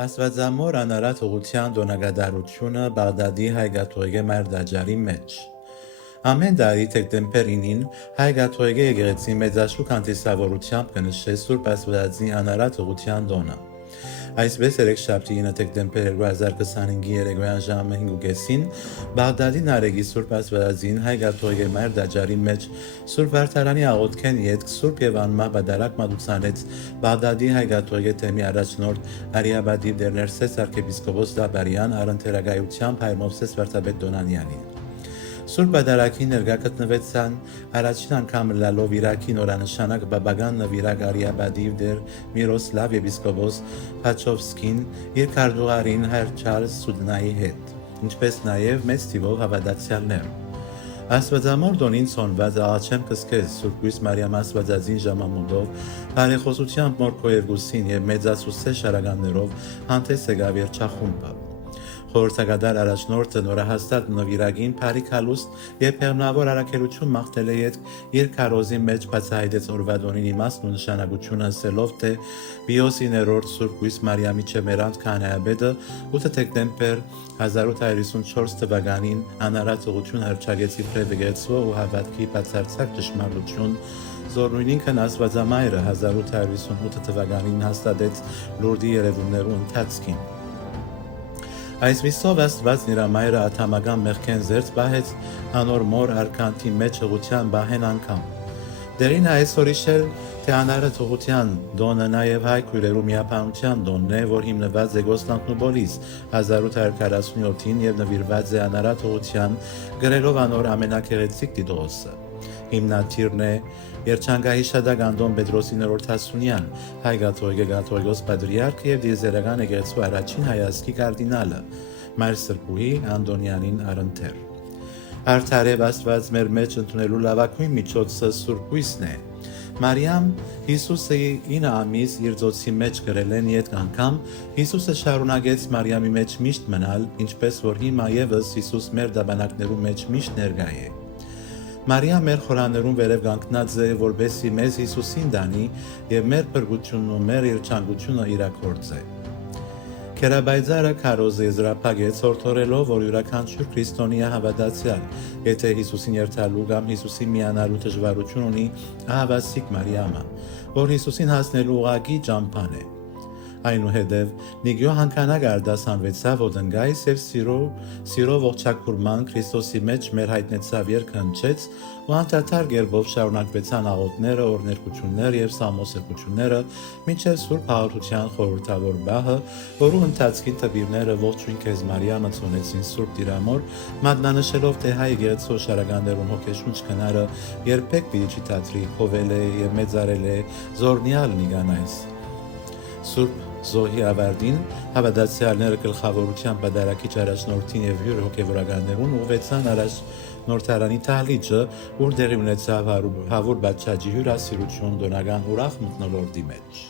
Աստվածամոր անարատ ուղղության դոնագադարությունը Բաղդադի հայ-կաթողիկե մայրդաջարի մեջ։ Ամեն տարի դեկտեմբեր 9-ին հայ-կաթողիկե եկեղեցի մեծաշուք հանդիսավորությամբ կնշե Սուրբ Աստվածածին անարատ ուղղության տոնը։ Այսպես երեքշաբթի 9 դեկտեմբեր 2025-ի երեկոյան ժամը 5:30-ին Բաղդադի Նարեկի Սուրբ Աստվածածին հայ-կաթողիկե մայրդաջարի մեջ Սուրբ Վարդարանի աղոթքեն ետք Սուրբ եւ անմահ բադարակ մատուցանեց Բաղդադի հայ-կաթողիկե թեմի առաջնորդ Արիաբադի Դերներսես arczepiskopos Դաբարյան առընթերակայությամբ հայ Մովսես վարդապետ Դոնանյանին։ Սուրբ բադարակի ներկա գտնվեցան առաջին անգամ լալով Իրաքի նորանշանակ բաբական նվիրակ Արիաբադի դեր Միրոսլավ եպիսկոպոս Փաչովսկին իր քարտուղարին հայր Չարլզ Սուդնայի հետ, ինչպես նաև մեծ թիվով հավատացյալներ։ Աստվածամոր տոնին ցոնված աղաչեմ կսկես Սուրբ Գույս Մարիամ Աստվածածին ժամամուտով բարեխոսությամբ Մոր Քոևգուսին եւ մեծացուցե շարականներով հանդես եկավ երջախումբը։ Խորհրդակատար առաջնորդը նորահաստատ նվիրագին Փարիք հալուստ եւ բեղմնավոր առաքելություն մաղթել է իր քարոզի մեջ բացահայտեց օրվա տոնին իմաստն ու նշանակությունը ասելով թե Բիոսի ներորդ Սուրբ Գույս Մարիամի Չեմերանտ քահանայապետը 8 դեկտեմբեր 1854 թվականին անարատ ուղղություն հռչակեց իբրև եկեղեցու ու հավատքի բացարձակ ճշմարտություն Զորնույն ինքն Աստվածամայրը 1858 թվականին հաստատեց լուրդի երևումներու ընթացքին։ Այսպիսով Աստված նրա մայրը աթամական մեղքեն զերծ պահեց անոր մոր արքանթի մեջ ուղղության բահեն անգամ։ Դերին այսօր իշել թե անարատ ուղղության դոնը նաև հայ քույրերու միապանության դոնն է, որ հիմնված է Կոստանդնուպոլիս 1847-ին եւ նվիրված է անարատ ուղղության գրելով անոր ամենակեղեցիկ դիտողոսը։ Հիմնադիրն է Երջանկահիշադակ Անդոն Պետրոսի նորորդասունյան, հայ-կաթողիկե կաթողիկոս պատրիարք եւ դիեզերական եկեղեցու առաջին հայացքի կարդինալը, Մայր Սրբուհի Անդոնյանին առընթեր։ Արդարև Աստված մեր մեջ ընդունելու լավագույն միջոցը Սուրբ Գույսն է։ Մարիամ Հիսուսը 9 ամիս իր ծոցի մեջ գրել են յետ անգամ Հիսուսը շարունակեց Մարիամի մեջ միշտ մնալ, ինչպես որ հիմա եւս Հիսուս մեր դաբանակներու մեջ միշտ ներկա է։ Մարիամ մեր խորաներուն վերև կանգնած է, որբեսի մեզ Հիսուսին դանի եւ մեր փրկությունն ու մեր երջանկությունը իրագործե։ Քերաբայձարը քարոզը եզրափակեց հորդորելով, որ յուրաքանչյուր քրիստոնյա հավատացյալ, եթե Հիսուսին երթալու կամ Հիսուսին միանալու դժվարություն ունի, ահավասիկ Մարիամը, որ Հիսուսին հասնելու ուղղակի ճամփան է։ Այնուհետև նիգյո հանքանակ արդասանվեցավ ոտնգայս եւ սիրո ողջակուրման Քրիստոսի մեջ մեր հայտնեցավ երգը հնչեց ու անդադար գերբով շարունակվեցան աղոթները, օրհներկություններ եւ սամոսերկությունները մինչեւ Սուրբ Հաղորդության խորհրդավոր բահը, որու ընթացքի տբիրները ողջույն քեզ Մարիամը ցոնեցին Սուրբ Տիրամոր, մատնանշելով թե հայ եկեղեցու շարականներում հոգեշունչ կնարը երբեք պիտի չի թատրի, խովել է եւ մեծարել է զորնյալ նիգանայս։ Սուրբ Զոհի ավարտին հավատացյալները գլխավորությամբ բադարակիչ առաջնորդին եւ հյուր հոգեվորականներուն ուղղեցան առաջ Նորթարանի դահլիճը, ուր դեղի ունեցավ Հավուր Բադշաջի հյուրասիրություն դոնական ուրախ մթնոլորտի մեջ։